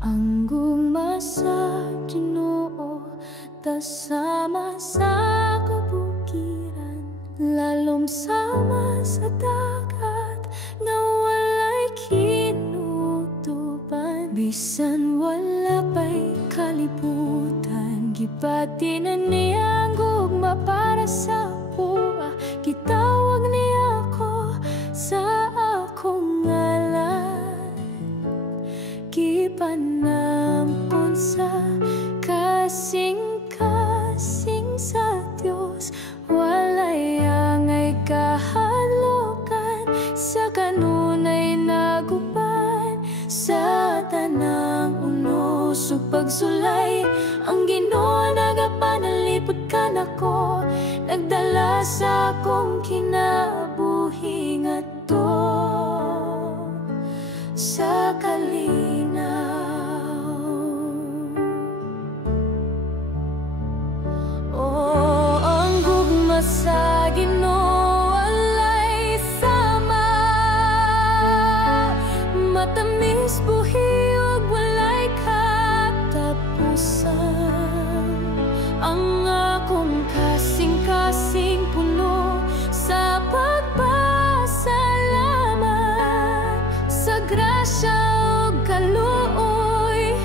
Ang gugma sa Ginoo tasama sa kabukiran, lalom sama sa dagat nga walay kinutuban. Bisan wala pa'y kalibutan, gipati na niya ang gugma para sa buwa. Gitawag niya ako sa akong ngalan, gipanampun sa kasing-kasing sa Dios. Walay angay kahalokan, sa kanunay naguban. Sa tanang unos ug pagsulay, ang Ginoo nagapanalipod ka nako, nagdala sa akong kinabuhi ngadto sa kalinaw. Oh, ang gugma sa Ginoo walay sama, matamis buhi ug walay katapusan. Ang akong kasing-kasing puno sa pagpasalamat sa grasya ug kaluoy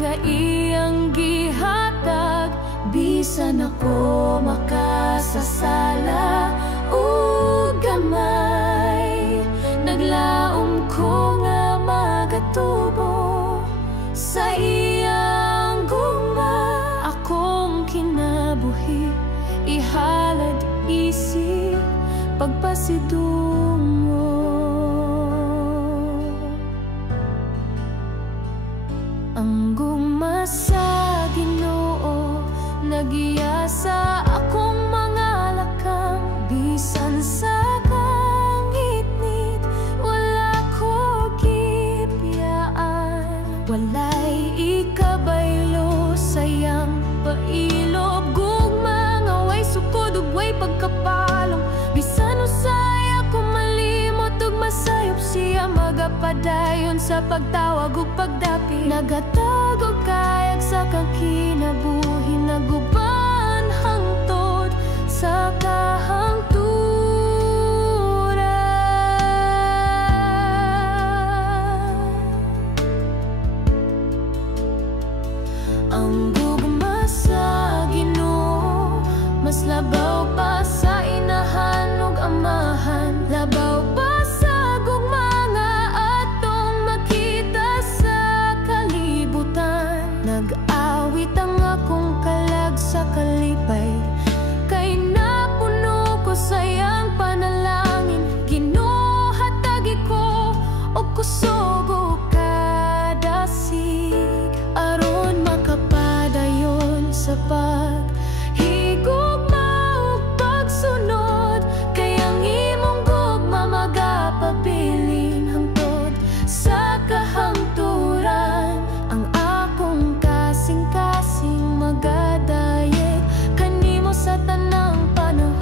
nga iyang gihatag. Bisan ako makasasala ug gamay, naglaom ko nga magatubo sa iyang gugma. Akong kinabuhi ihalad isip pagpasidungo. Ang gugma sa Ginoo nagiya sa akong mga lakang. Bisan sa kangit-ngit wala ko gipiyaan, walay ikabaylo sayang pailob. Gugma nga way sukod ug way pagkapalong, bisan usay ako malimot ug masayop siya magapadayon sa pagtawag ug pagdapi. Nagatag og kayag sa kang kinabuhi, naguban hangtod sa kahangturan. Ang gugma sa Ginoo mas labaw pa sa inahan ug amahan, labaw pa sa gugma nga atong makita sa kalibutan. Nag-awit ang akong kalag sa kalipay, kay napuno ko sayang panalangin. Ginoo hatagi ko og kusog ug kadasig, aron makapadayon sa paghigugma ug pagsunod. Kay ang imong gugma magapabilin hangtod sa kahangturan. Ang akong kasing-kasing magadayeg kanimo sa tanang panahon.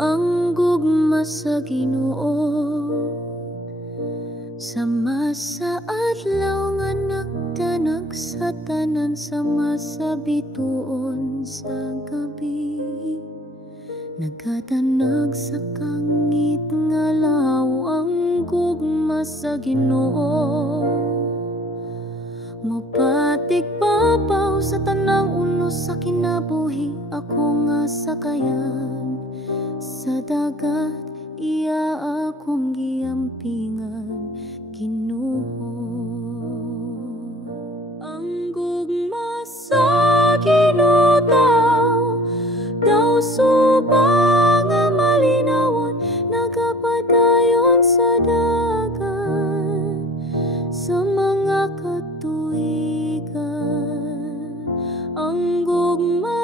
Ang gugma sa Ginoo sama sa adlaw nga nagdanag sa tanan, sama sa bituon sa gabi. Nagadanag sa kangit nga law ang gugma sa Ginoo. Mapatig papaw sa tanang unos sa kinabuhi, ako nga sakayan sa dagat iya akong giampingan, Ginoo. Ang gugma katuigan. Ang gugma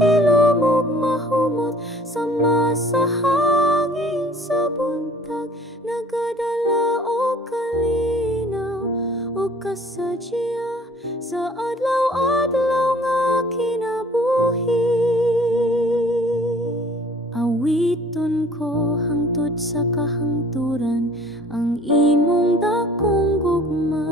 hilumog mahumot sama sa hangin sa buntag, nagadala o kalinaw o kasadya sa adlaw-adlaw nga kinabuhi. Awiton ko hangtod sa kahangturan ang imong dakong gugma,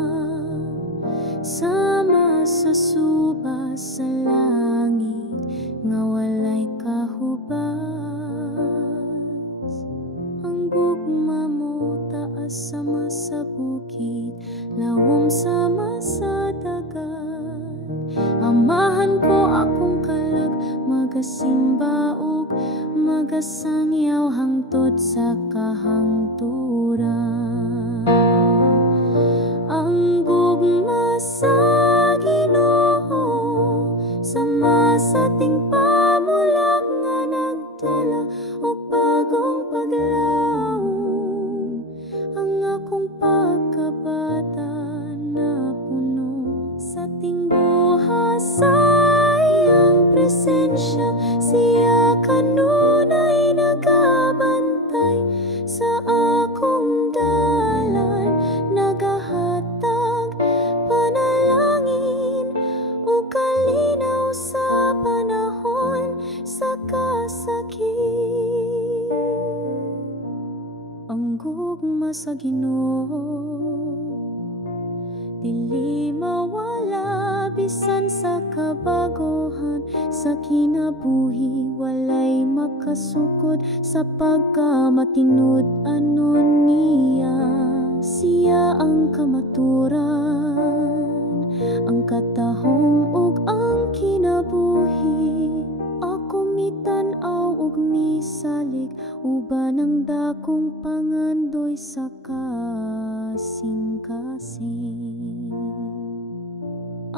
sama sa suba sa langit nga walay kahubas. Ang gugma mo taas sama sa bukid, lawom sama sa dagat. Amahan ko akong kalag, magasimba ug magasangyaw hangtod sa kahangturan. Ang gugma sa Ginoo sama sa ting pamulang nga nagdala og bagong paglaom. Ang akong pagkabata na puno sa ting buha sa iyang presensya, siya kanunay nagabantay sa akong dalan, nagahatag panalangin o kalinaw sa panahon sa kasakit. Ang gugma sa Ginoo dili mawala bisan sa kabaguhan sa kinabuhi, walay makasukod sa pagkamatinud anon niya. Siya ang kamaturan, ang katahom ug ang kinabuhi. Ako mitan-aw ug misalig, uban ang dakong pangandoy sa kasing-kasing.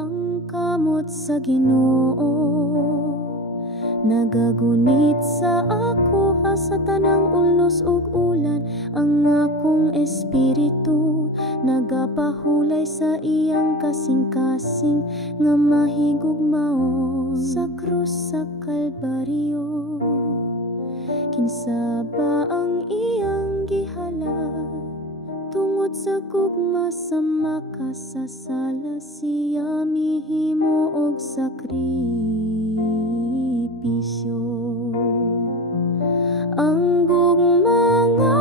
Ang kamot sa Ginoo nagagunit sa ako sa tanang ulos ug ulan. Ang akong espiritu nagapahulay sa iyang kasing-kasing nga mahigugmao sa krus sa Kalbaryo. Kinsa ba ang iyang gihalad? Tungod sa gugma sa makasasala, siya mihimo og sakripisyo. Ang gugma nga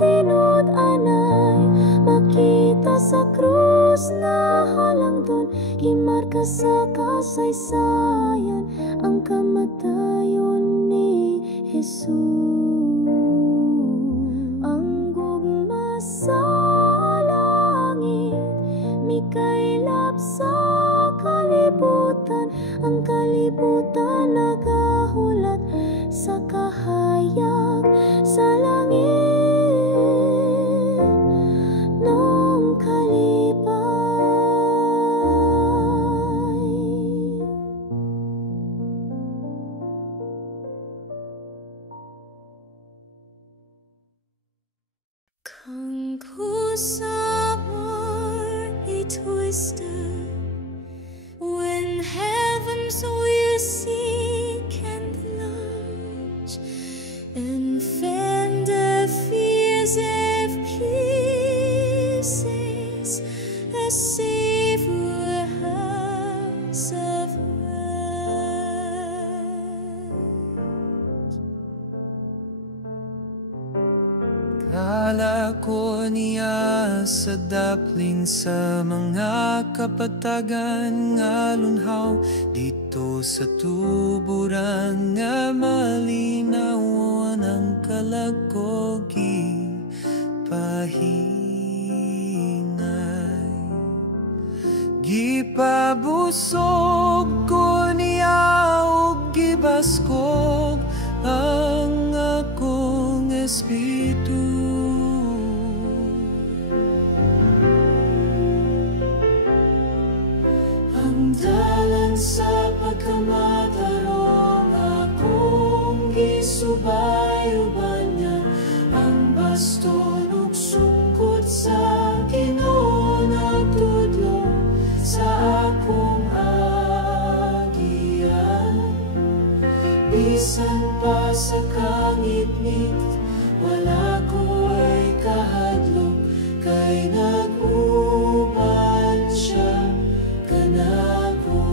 tinud-anay makita sa krus nga halangdon, gimarka sa kasaysayan ang kamatayon ni Jesus. Ang gugma sa langit mikaylap sa kalibutan, ang kalibutan nagahulat sa kahayag sa langit nung kalipay. Kung kusapar twisted when heavens will seek and launch and fan the fears of pieces, a savior house of rest. Kala ko niya sa dapling sa mga kapatagan nga lunhaw, dito sa tuburan nga malinawan ang kalakogi pahingay. Gipabusog ko niya og gibaskog ang akong espiritu. Sa pagkamatarong akong gisubayo-ban niya, ang baston ug sungkot sa Ginoo nagtuloy. mitmit, wala ko ay kahadlok, kay nag-uban siya kanako.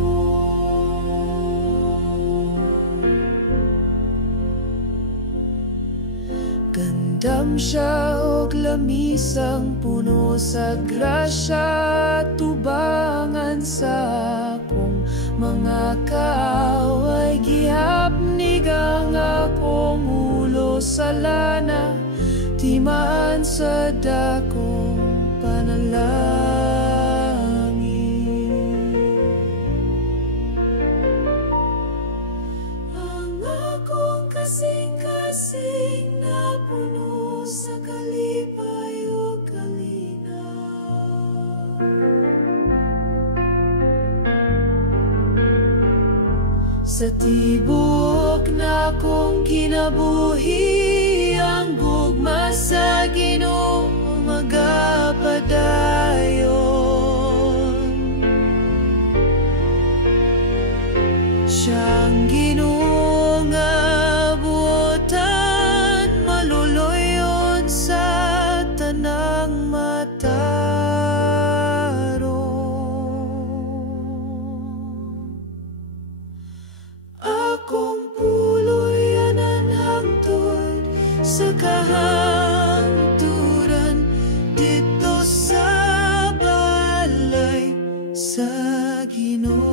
Gandam siya og lamisang puno sa grasya, tubangan sa akong mga kaaway, gihapnig ang akong ulo sa lana, timaan sa dakong panalangin. Ang akong kasing-kasing na puno sa kalipay o kalinaw, sa tibok na kong kinabuhi, ang gugma sa Ginoo magapadayon. Siyang Ginoo nga buotan, maluluyon sa tanang matarong. Akong puloy anan hangtod sa kahangturan, dito sa balay sa Ginoo.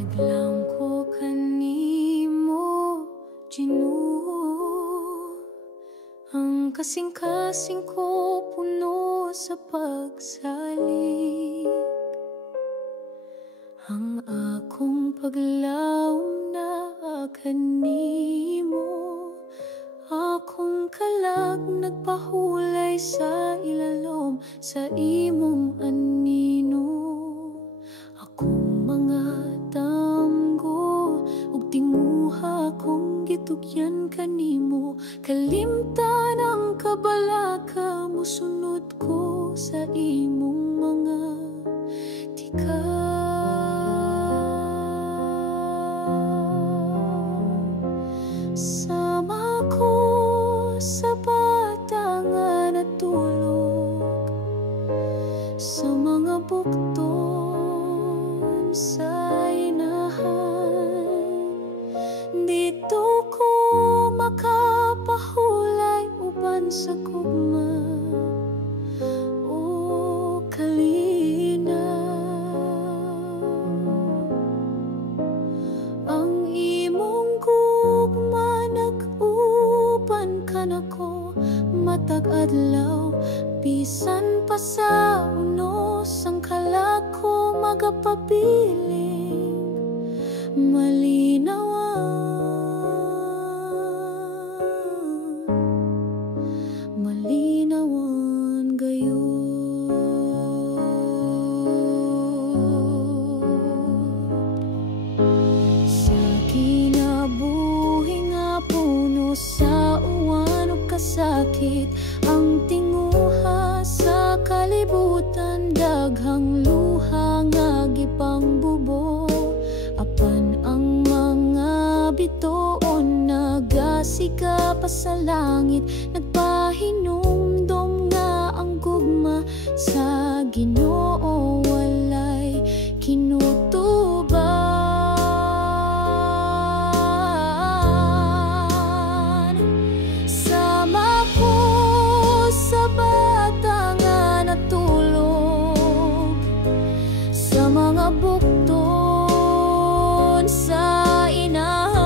Naglangko kanimo, Ginoo, ang kasing-kasing ko puno sa pagsalik. Ang akong paglaom na kanimo, akong kalag nagpahulay sa ilalom sa imong anino. Akong mga damgo ug tinguha kong gitugyan kanimo, kalimtan ang kabalaka, musunod ko sa imong mga tikas. Sama ko sa bata nga natulog sa mga bukton sa inahan, dito ko makapahulay uban sa gugma o kalinaw. Ang imong gugma nag-uban ka nako matag adlaw, bisan pa sa unos ang kalako magapabiling malinawan gayon. Sa kinabuhi nga puno sa uwan ug kasakit, ang tinguha sa kalibutan, daghang luha nga gipangbubo. Apan ang mga bituon nagasiga pa sa langit, nagpahinumdom nga ang gugma sa Ginoo walay kinutuban. Sama ko sa bata nga natulog sa mga bukton sa inahan,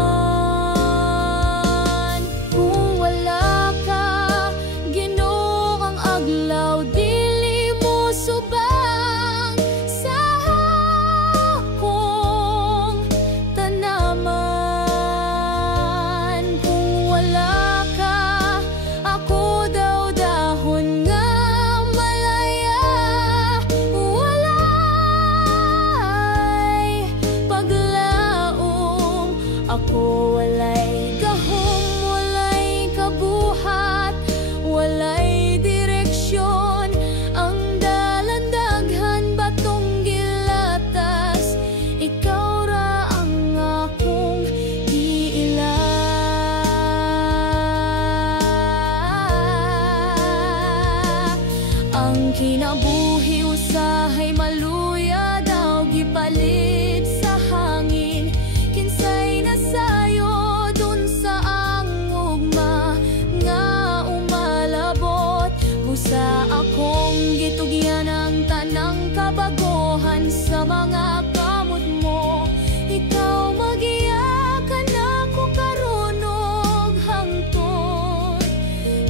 kinabuhi usahay maluya daw gipalit sa hangin. Kinsay nasayo dun sa angugma nga umalabot. Busa akong gitugyan ang tanang kabaguhan sa mga kamot mo. Ikaw magiyakan ako karunog hangtod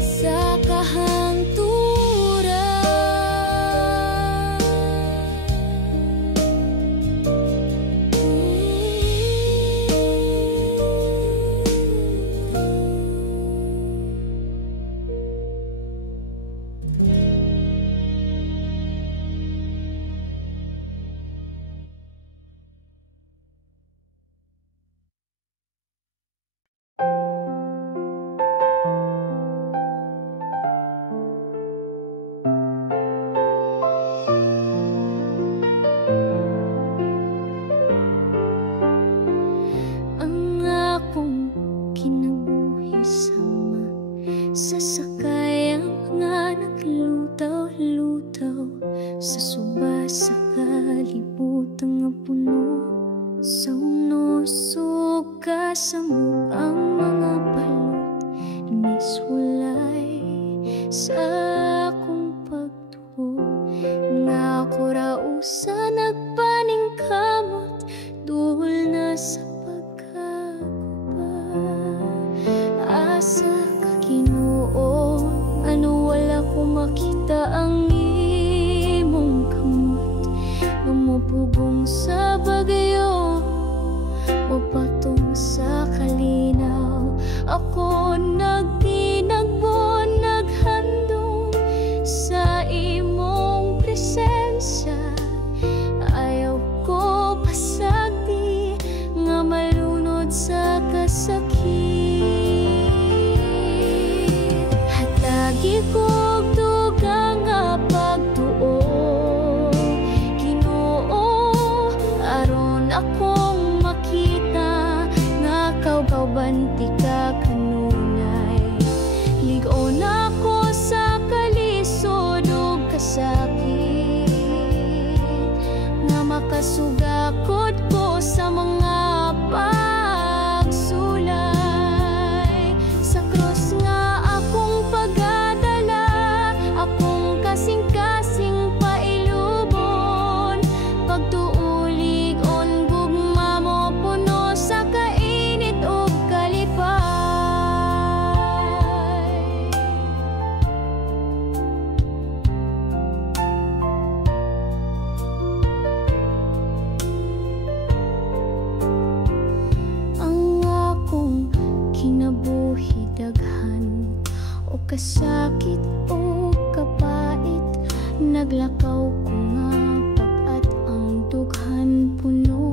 sa kahangturan. Sasakayang nga naglutaw-lutaw sa suba sa kalibutan nga puno sa unusog ka sa mukhang mga balot niswalay sa akong pagtuo nga ako raw sa nagpaningkamot duhol na sa pagkaguba. Asa Ginoo, ano wala ko makita ang imong kamot lumupugong sa bagyo o patong sa kalinaw. Ako nagtinagbo, naghandong sa imong presensya. Ayaw ko pasagdi nga malunod sa kasakit. Ikog dugang nga pagtuo, Ginoo, aron akong makita nga kaubanti ka kanunay. Ligon ako sa kalisod ug kasakit nga makasugakod ko sa mga pagsulay sa krus nga akong akong kasing-kasing pailubon. Pagtuulig on gugma mo puno sa kainit o kalipay. Ang akong kinabuhi daghan o kasakit o kapait, naglakaw ko nga pag-at ang dughan puno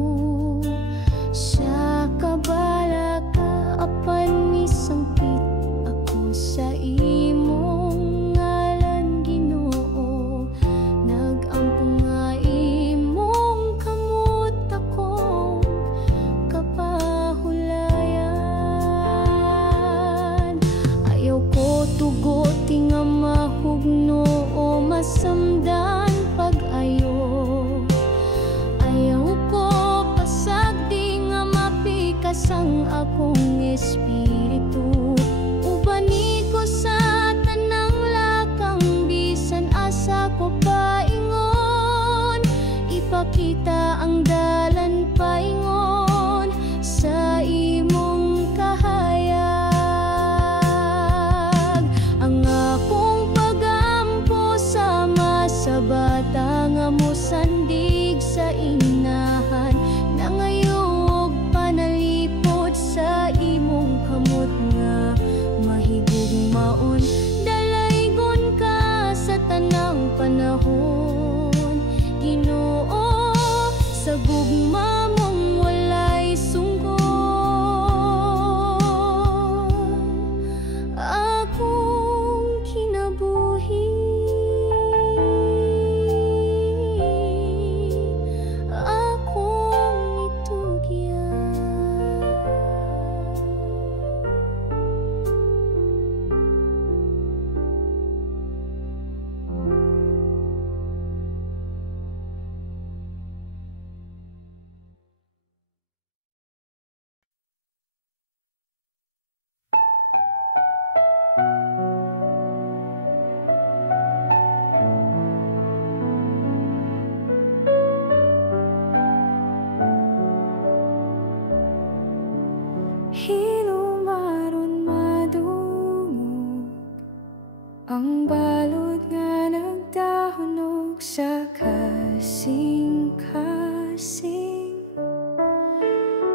sa kabala ka apan misangpit ako sa imong ngalan Ginoo. Nagampo nga imong kamot akong kapahulayan. Ayaw ko tugot nga mahugno o masamdan pag-ayo. Ayaw ko pasagdi nga mapikas ang akong espiritu. Ubani ko sa tanang lakang bisan asa ko paingon. Ipakita ang dalan paingon sa imong kahayag. Sa bata nga mosandig sa inahan, nangayog panalipod sa imong kamot nga mahigugmaon. Dalaygon ka sa tanang panahon, Ginoo, sa gugma mong walay sungkon. Akong kinabuhi, sa kasing-kasing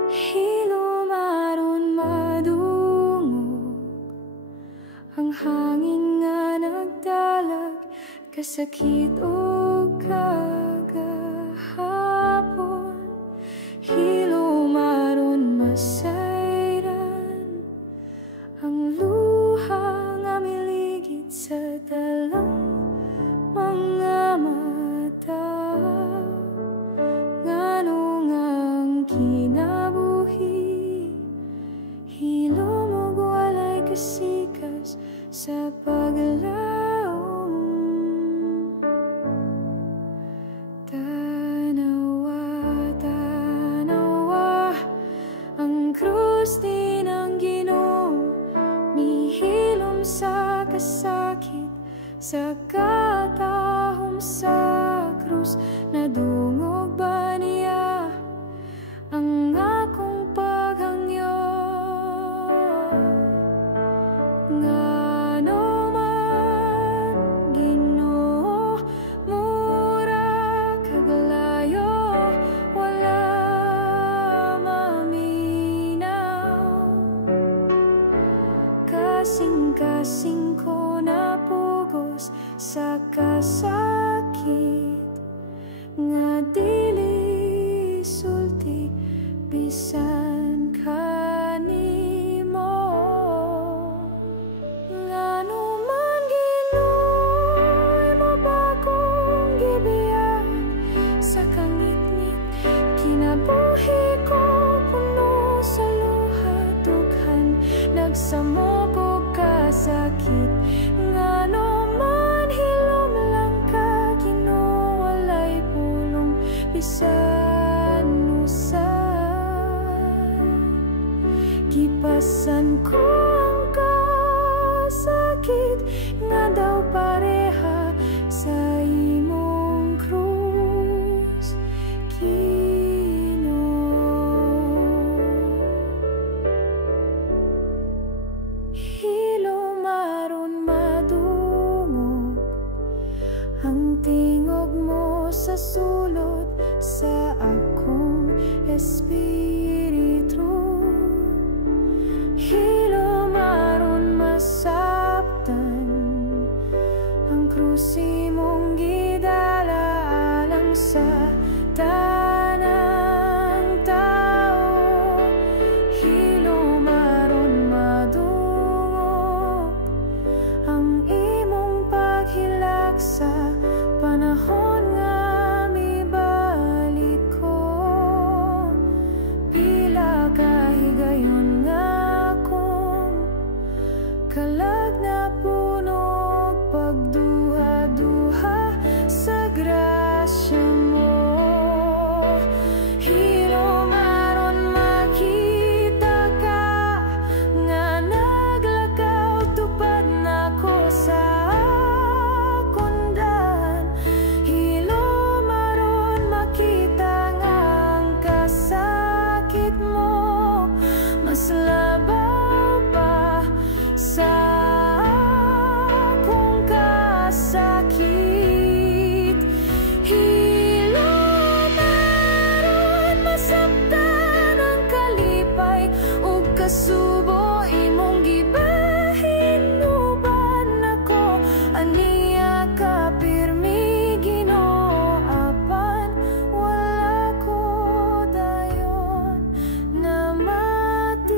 hilom aron madungog ang hangin nga nagdalag kasakit o kagahapon hilom aron masayran ang luha nga miligid sa dalang mga mata nganong ang kinabuhi hilom ug walay kasikas sa paglaom tanawa tanawa ang krus din ang Ginoo mihilom sa kasakit sa katahom sa krus nadungog ba niya ang akong paghangyo ngano man Ginoo mura kagalayo wala maminaw kasing-kasing ko na pugos sa kasakit nga dili sulti bisan kanimo ngano man Ginoo imo ba kong gibiyan sa kangit-ngit kinabuhi ko puno sa luha dughan nagsamok og kasakit ngano man hilom lang ka Ginoo walay pulong bisan usan gipasan ko ang kasakit nga daw pareha sa imong krus Ginoo hilom aron madungog ang tingog mo sa sulod sa akong espiritu hilom aron masabtan ang krus imong gidala alang sa tanang tao hilom aron madungog ang imong paghilak sa panahon nga mibalik ko pila kahigayon nga akong kalag na punog pagduha-duha sa grasya mo hilom aron makita ka nga naglakaw tupad nako sa kundan hilom aron makita nga ang kasakit mo mas labaw pa sa akong kasakit hilom aron masabtan ang kalipay ug kasubo imong gibahin uban ako aniya ka pirmi Ginoo apan wala ko dayon na matikdan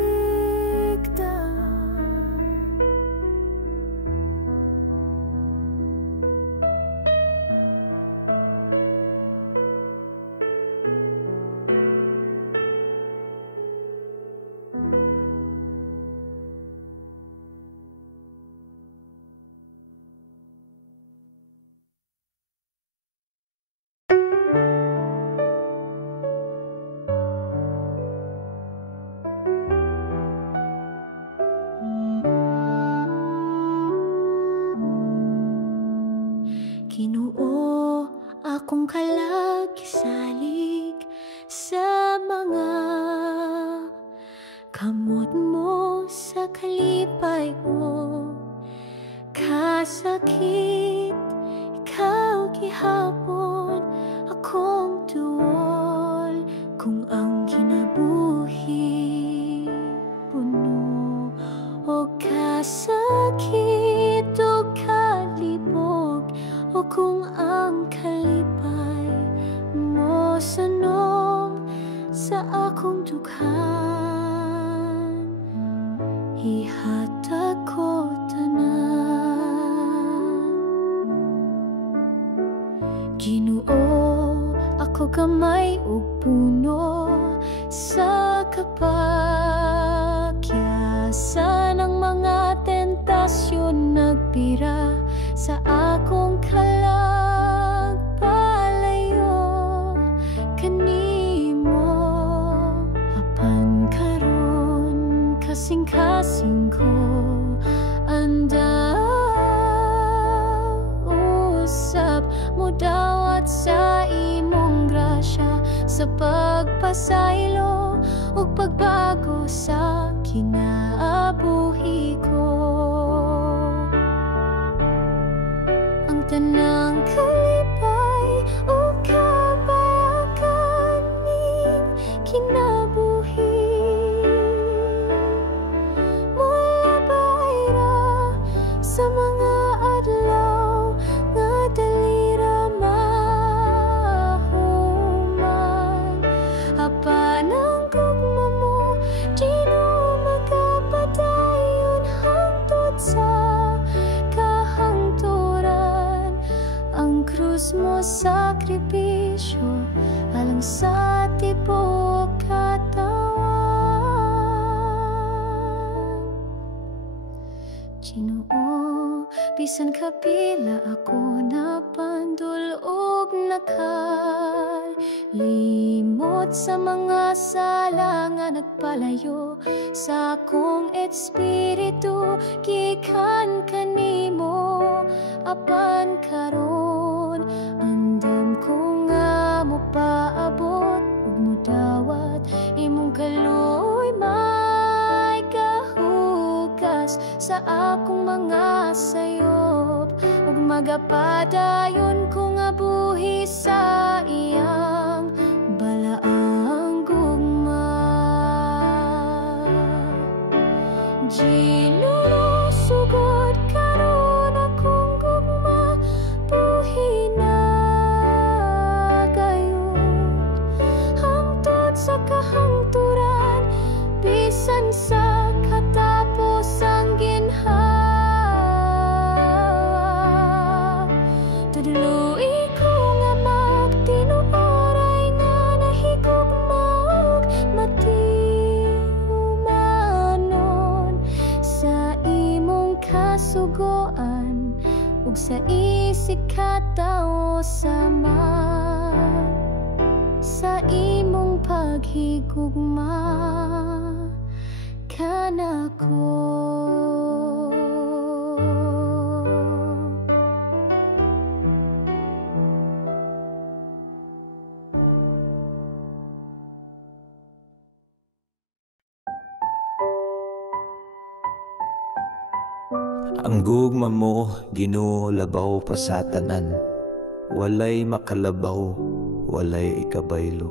Ginoo akong kalagsalig sa mga kamot mo sa kalipay ko kasakit ikaw gihapon akong tuol. Kung ang kinabuhi puno o kasakit o kalibog, o kung ang kalipay mo sanom sa akong dughan, ihatag ko tanan. Ginoo, ako gamay ug puno sa kapakyasan ng mga tentasyon nagpira sa akong kalagpalayo kanimo. Apan karon kasing-kasing ko anda usab mo dawat sa imong grasya, sa pagpasaylo ug pagbago sa kinaabuhi ko. Ang tanang kalipay o kabayakan ning kinabuhi mula bayra sa mga adlaw nga dali ra mahuman. Apan ang gugma mo di no magapadayon hangtod sa kahangturan. Ang krus mo sakripisyo alang sa tibok katawan. Ginoo, bisan kapila ako napandul ug nakalimot sa mga sala nga nagpalayo sa akong espiritu gikan kanimo. Apan karon andam ko nga mo paabot ug mudawat imong kaluoy may kahugas sa akong mga sayop, ug magapadayon ko nga buhi sa iyang balaang gugma. Ginoo, sugod karon akong gugma buhi na gayud hangtod sa kahangturan, bisan sa katapos ang ginhawa. Tudluy ko nga magtinuoray nga nahigugma ug matiumanon sa imong kasugoan ug sa isig katawo sama sa imong paghigugma kanako. Ang gugma mo, Ginoo, labaw pa sa tanan. Walay makalabaw, walay ikabaylo.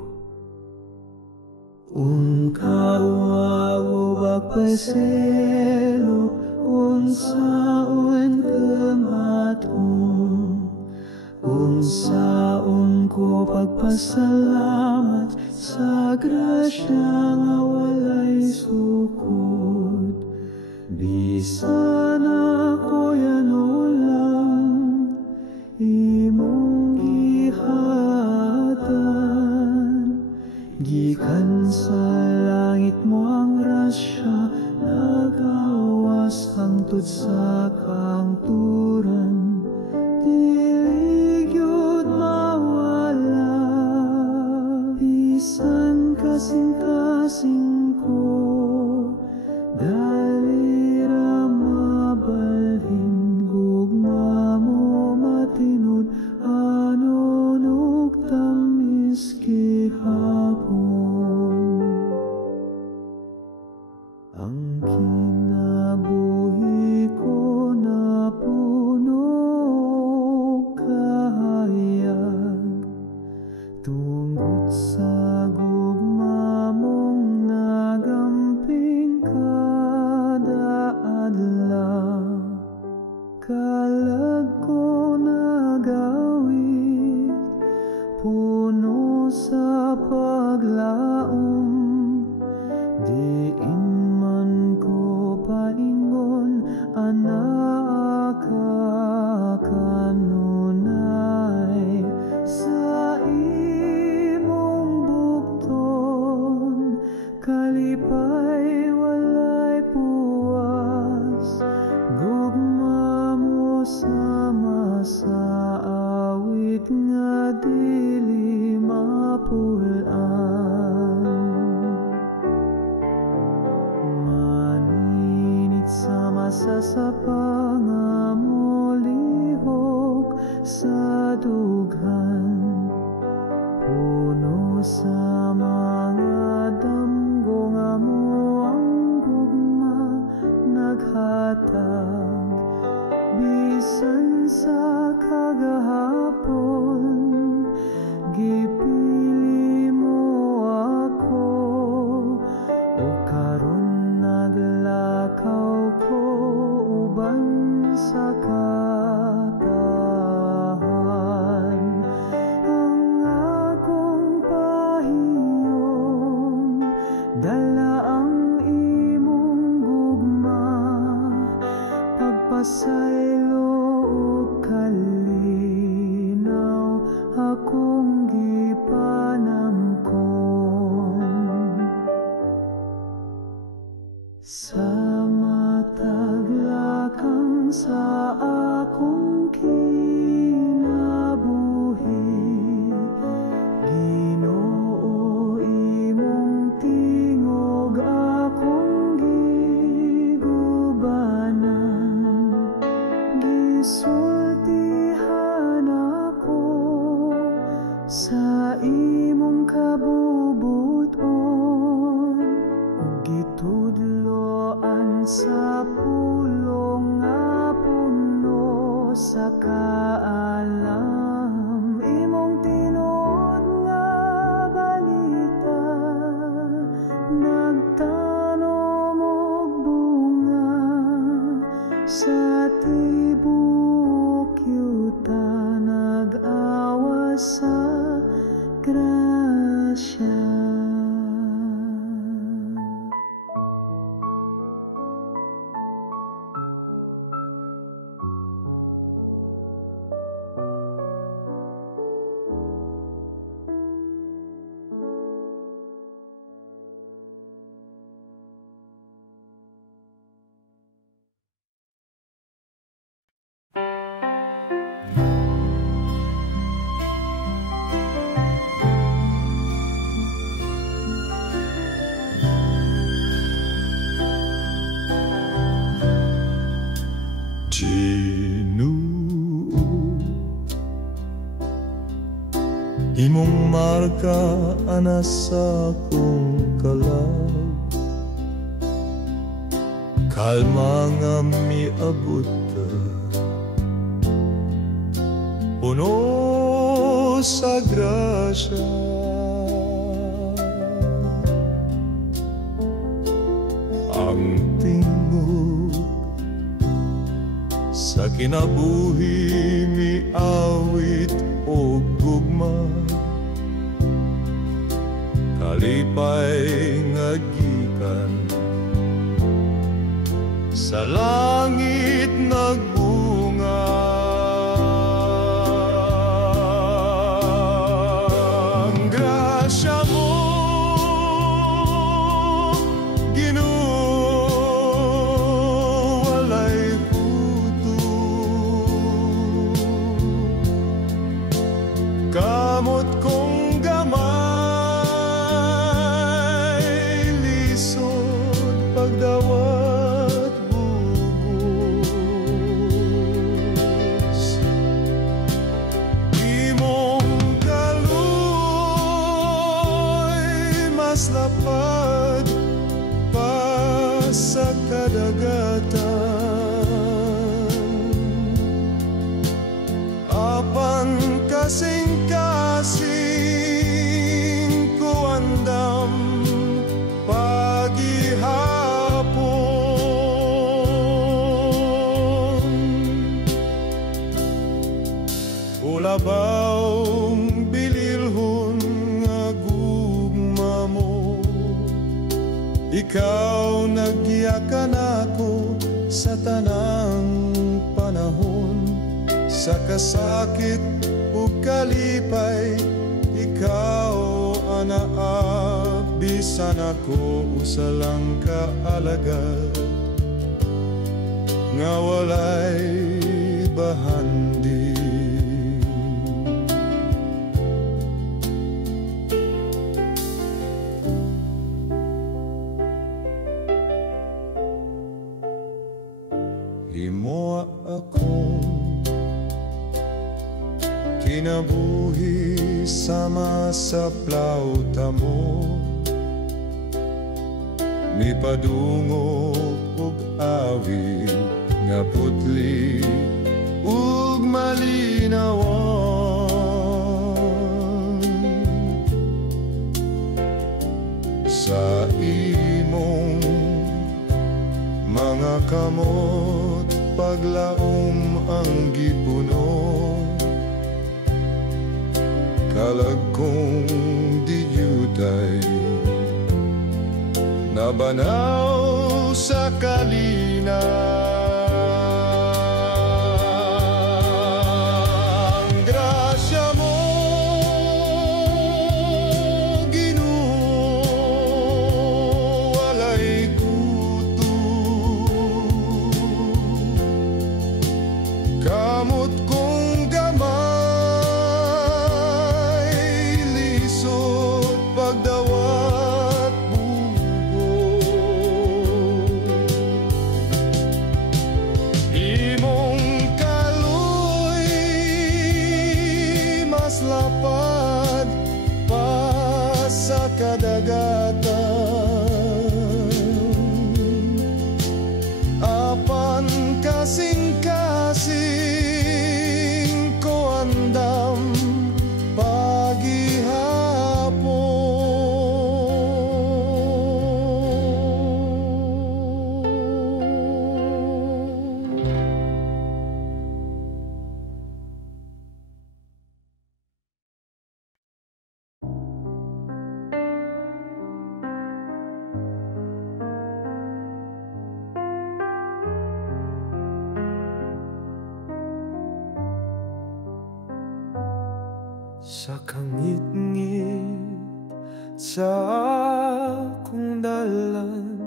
Kawaw pagpaselo, unsaon kamaton, unsaon ko pagpasalamat sa grasya nga walay sukod. Bisan ako yan ulang imong gihatan, gikan sa langit mo ang grasya, nagawas hangtod sa kangturan, dili gyud mawala. Bisan kasing-kasing ko, dali ra mabalhin sa paglaom, diin man ko paingon anak kanunay sa imong bukton, kalipay walay puwas, gugma mo sama sa awit nga dili mapulaan. Maninit sama sa sapa nga molihok sa dughan, puno sa mga damgo nga mo ang gugma naghatag, bisan sa kagahapon gipili mo ako, o karon naglakaw ko uban sa katahan. Ang akong pahiyong dala ang imong gugma, pagpasaylo o kalinaw akong gipanamkon. Sa mataglakang sa akong kinabuhi, Ginoo imong tingog akong gigubanan, gisultihan ako sa imong kabubuton, ug gitudloan sa pulong nga puno sa kaalam. Imong tinuod nga balita nagtanom og bunga sa tibok yuta, nag-awas sa grasya. Ginoo, imong marka ana sa akong kalag, kalma nga miabot ka, puno sa grasya. Ang tingog sa kinabuhi miawit o gugma, kalipay nga gikan sa langit nagbunga. Ang grasya mo, Ginoo, walay kamot kong gamay, lisod pagdawat bugos. Imong kaloy mas lapad pa sa kadagatan, apan kasing-kasing Ikaw nagyakan ako sa tanang panahon, sa kasakit ug kalipay. Ikaw anaabisan ako usa lang ka alagad nga walay bahandi. Himo akong kinabuhi sama sa plauta mo, mipadungog ug awit nga putli ug malinawan. Sa imong mga kamot paglaom ang gipuno, kalag kong diyutay nabanaw sa kalina. Ang grasya mo, Ginoo, walay kuto. Kamot kong gamay, lisod pagdawat bugo. Imong kaloy mas lapad pa sa kadagatan, apan kasing-kasing ko andam sa kangit-ngit sa akong dalan,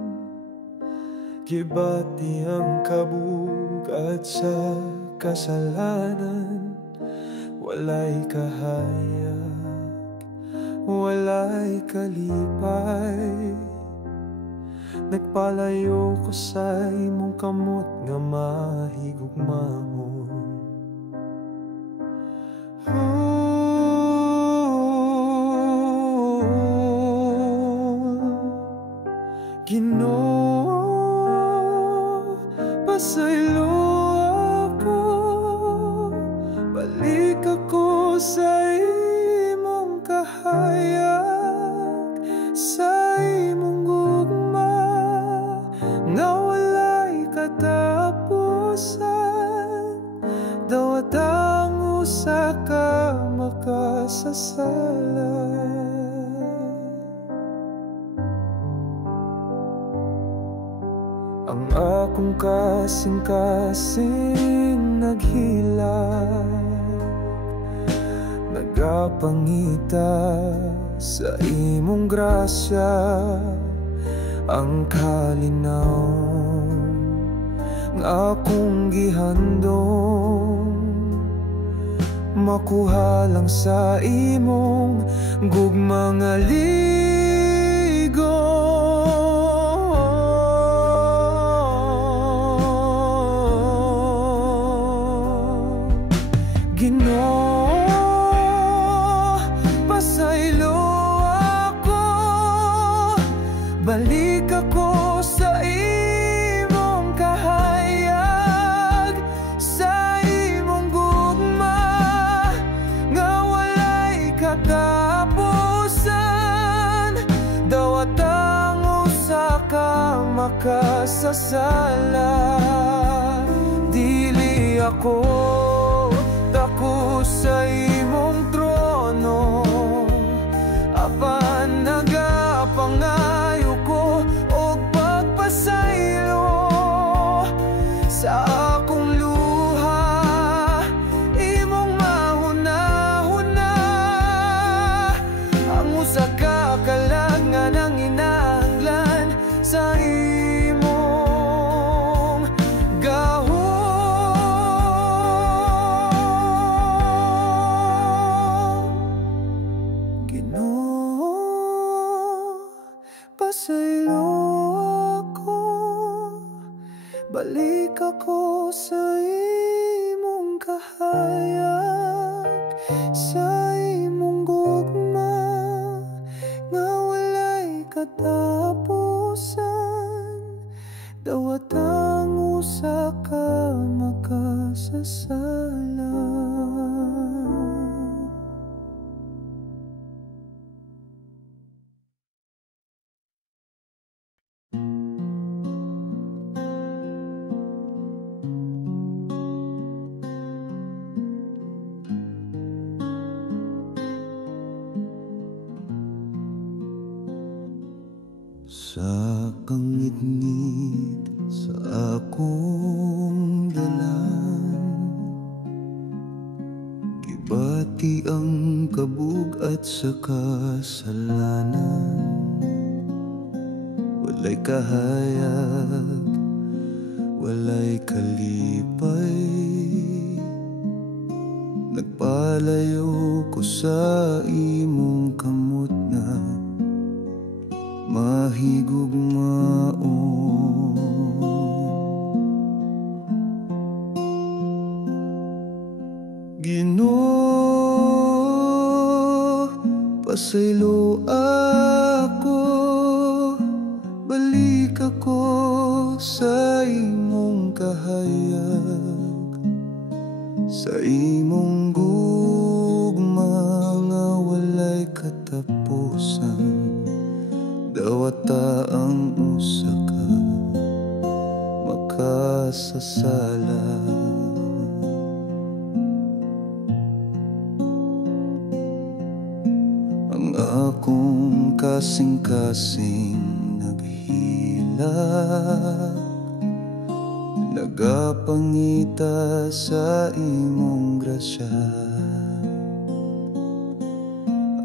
gibati ang kabugat sa kasalanan. Walay kahayag, walay kalipay, nagpalayo ko sa imong kamot nga mahigugmahon. Ginoo, pasaylo ako, balik ako sa imong kahayag, sa imong gugma nga walay katapusan. Dawat ang usa ka makasasala. Ang akong kasing-kasing naghilag, nagapangita sa imong grasya. Ang kalinaw nga akong gihandong, makuha lang sa imong gugma nga ligo. Ginoo, pasaylo ako, balik ako sa imong kahayag, sa imong gugma nga walay katapusan. Dawat ang usa ka makasasala. Dili ako dako sa imong trono, apan nagapangayo ko og Ginoo, pasaylo ako, balik ako sa imong kahayag, sa imong gugma nga walay katapusan. Dawat ang usa ka makasasala. Sa kangit-ngit sa akong dalan, gibati ang kabug-at sa kasalanan. Walay kahayag, walay kalipay, nagpalayo ko sa imong kamot na mahigugmaon. Ginoo, pasaylo ako, balik ako sa imong kahayag, sa imong gugma nga walay katapusan. Dawata ang usa ka makasasala. Ang akong kasing-kasing naghilak, nagapangita sa imong grasya.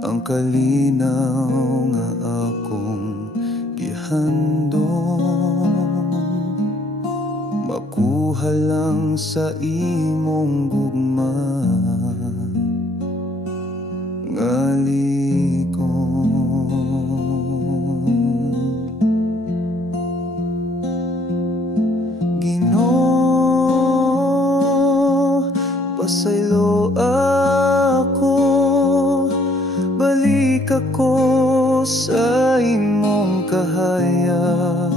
Ang kalinaw nga akong gihandom, makuha lang sa imong gugma nga ligon. Ginoo, pasaylo ako, balik ako sa imong kahayag,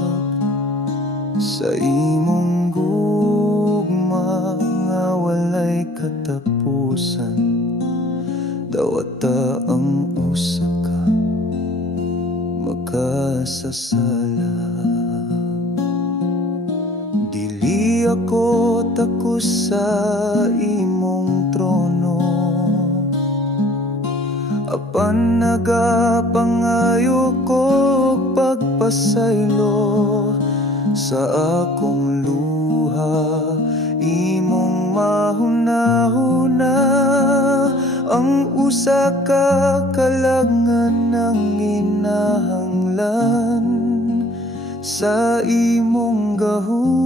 sa imong gugma nga walay katapusan. Dawata ang usa ka makasasala. Dili ako takos sa imong trono, apan nagapangayo ko pagpasaylo sa akong luha. Imong mahuna-huna ang usa ka kalangan ng inahanglan sa imong gahum.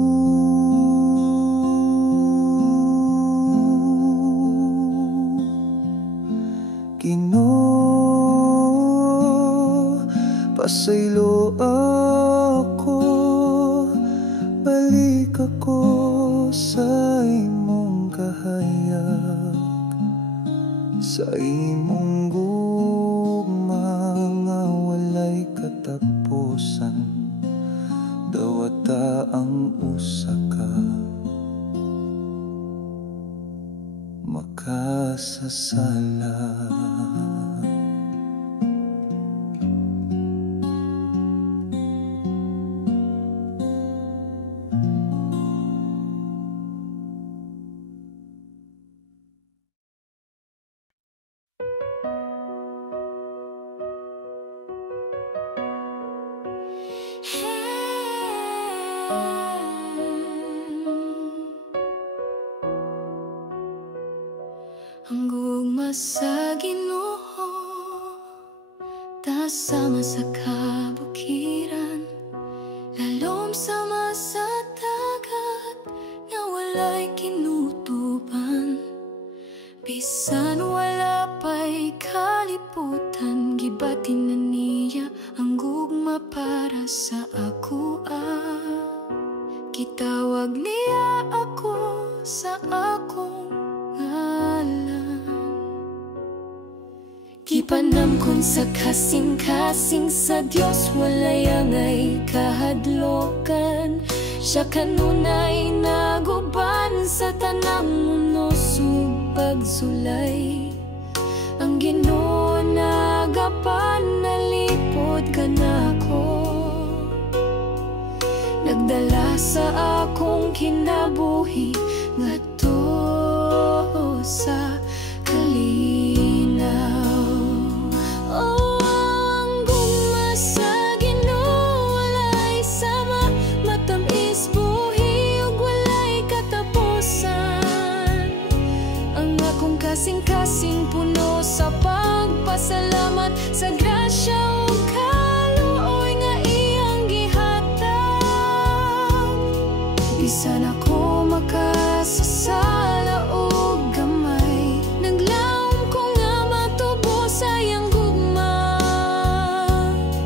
Ginoo, pasaylo ako, balik ako sa imong kahayag, sa imong gugma nga walay katapusan. Dawata ang usa ka makasasala. Ang gugma sa Ginoo, tasama sa kabukiran, lalom sama sa dagat nga walay kinutuban. Bisan wala pa'y kaliputan, batin na niya ang gugma para sa ako. Kitawag niya ako sa akong ngalan. Kipanam kun sa kasing-kasing sa Diyos walay angay kahadlokan. Siya kanunay naguban sa tanang mundo sug pagsulay. Ang Ginoo nagapan nalipod ka nako. Nagdala sa akong kinabuhi ngadto sa kalinaw. Oh, ang gugma sa Ginoo walay sama, matamis buhi ug walay katapusan. Ang akong kasing-kasing puno sa pagpasalamat sa grasya ug kaluoy nga iyang gihatag. Bisan ako makasasala og gamay, naglaom ko nga matubo sa iyang gugma.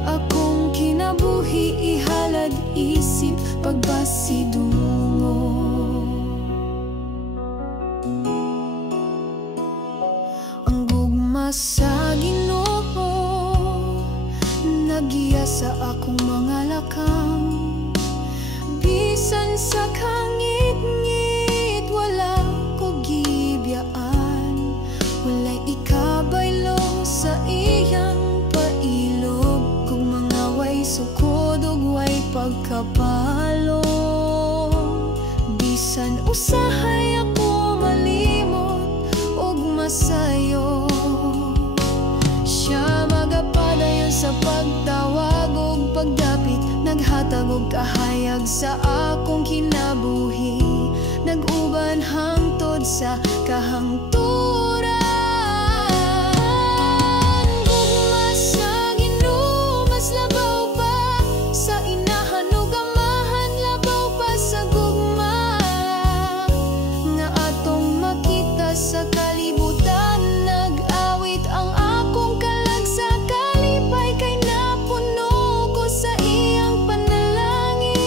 Akong kinabuhi ihalad isip pagbasidungo. Ang gugma sa Ginoo nagiya sa akong mga lakang. Bisan sa kangit-ngit wala ko gibiyaan. Walay ikabaylo sa iyang pailog. Kung mga way sukod ug way pagkapalo. Bisan usahay ako malimot ug masayo, siya magapadayon sa pagtawag ug pagdapit. Naghatag og kahayag sa akong kinabuhi. Nag-uban hangtod sa kahangturan. Gugma sa Ginoo mas labaw pa sa inahan ug amahan, labaw pa sa gugma nga atong makita sa kalibutan. Nag-awit ang akong kalag sa kalipay kay napuno ko sa iyang panalangin.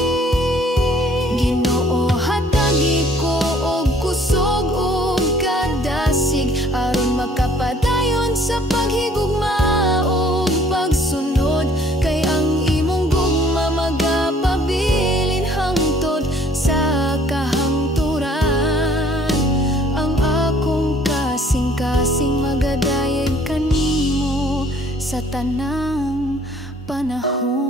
Ginoo hatagi ko og kusog ug kadasig aron makapadayon sa paghigugma ug pagsunod. Kay ang imong gugma magapabilin hangtod sa kahangturan. Ang akong kasing-kasing magadayeg kanimo sa tanang panahon.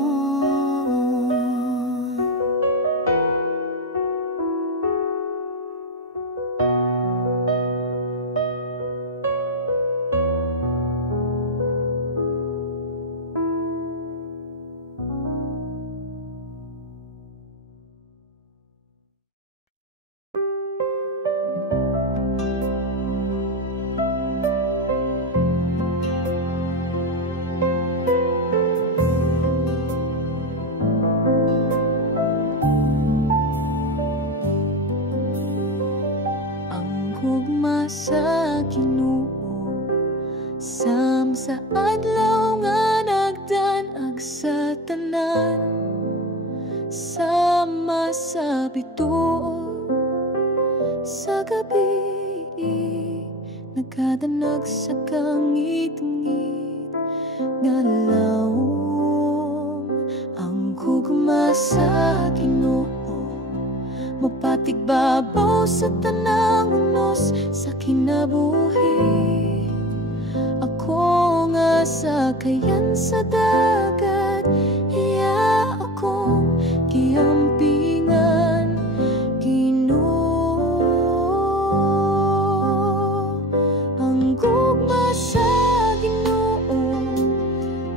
Gugma sa Ginoo sam sa adlaw nga nagdanag sa tanan. Sama sa bituon sa gabi nagkadanag sa kangit-ngit nga lawom. Ang gugma sa Ginoo mapatigbabaw sa tanang unos sa kinabuhi. Ako nga sakayan sa dagat, iya akong giampingan. Ginoo, ang gugma sa Ginoo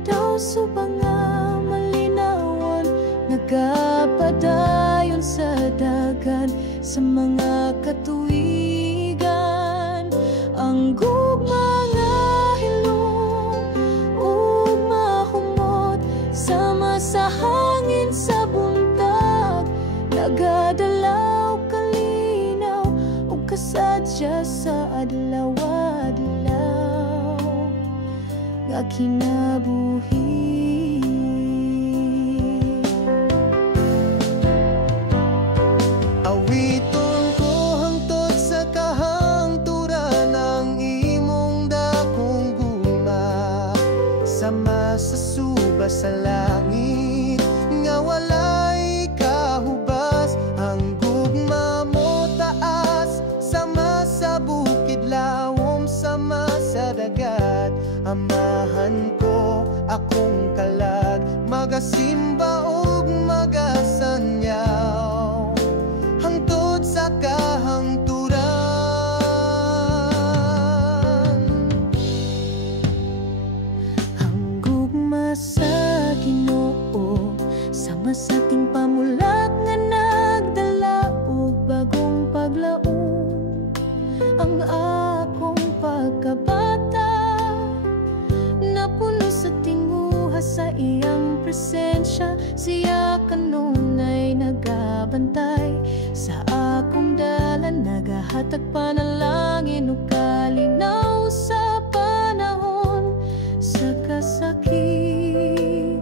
daw subang nga malinawan, nagapadayon sa dagan sa mga katuigan. Ang gugma nga hilong ug mahumot sama sa hangin sa buntag, nagadalaw kalinaw ug kasadya sa adlaw-adlaw. nga kinabuhi. Awiton ko hangtod sa kahangturan ang imong dakong guma, sama sa suba sa langit nga walay kahubas. Ang gugma mo taas, sama sa bukid lawom, sama sa dagat. Amahan ko akong kalag, magasimba ug magasanyaw hangtod sa kahangturan. Ang gugma sa Ginoo, sama sa ating pamulat nga nagdala og bagong paglaom. Ang akong pagkabata napuno sa tinguha sa iyang presensya. Siya kanunay nagabantay sa akong dalan, nagahatag panalangin ug kalinaw sa panahon sa kasakit.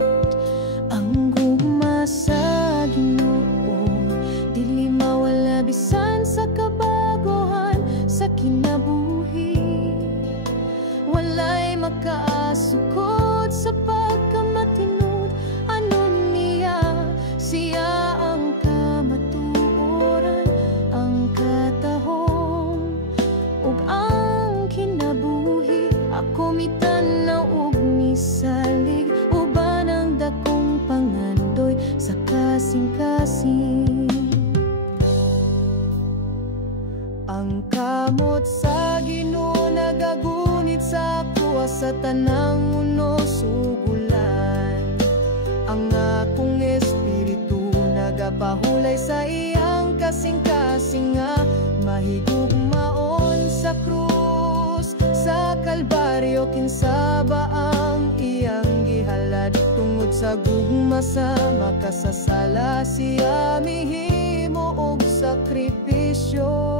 Ang gugma sa Ginoo dili mawala bisan sa kabaguhan sa kinabuhi. Walay makaasukod sa pagkamatinud, anon niya siya ang kamatuoran, ang katahom ug ang kinabuhi. Ako mitanaw ug misalig, uban ang dakong pangandoy sa kasing-kasing. Ang kamot sa Ginoo nagagunit sa ako sa tanang unos ug ulan. Ang akong espiritu nagapahulay sa iyang kasing-kasing nga mahigugmaon sa krus. Sa Kalbaryo kinsaba ang iyang gihalad, tungod sa gugma sa makasasala siya mihimo og sakripisyo.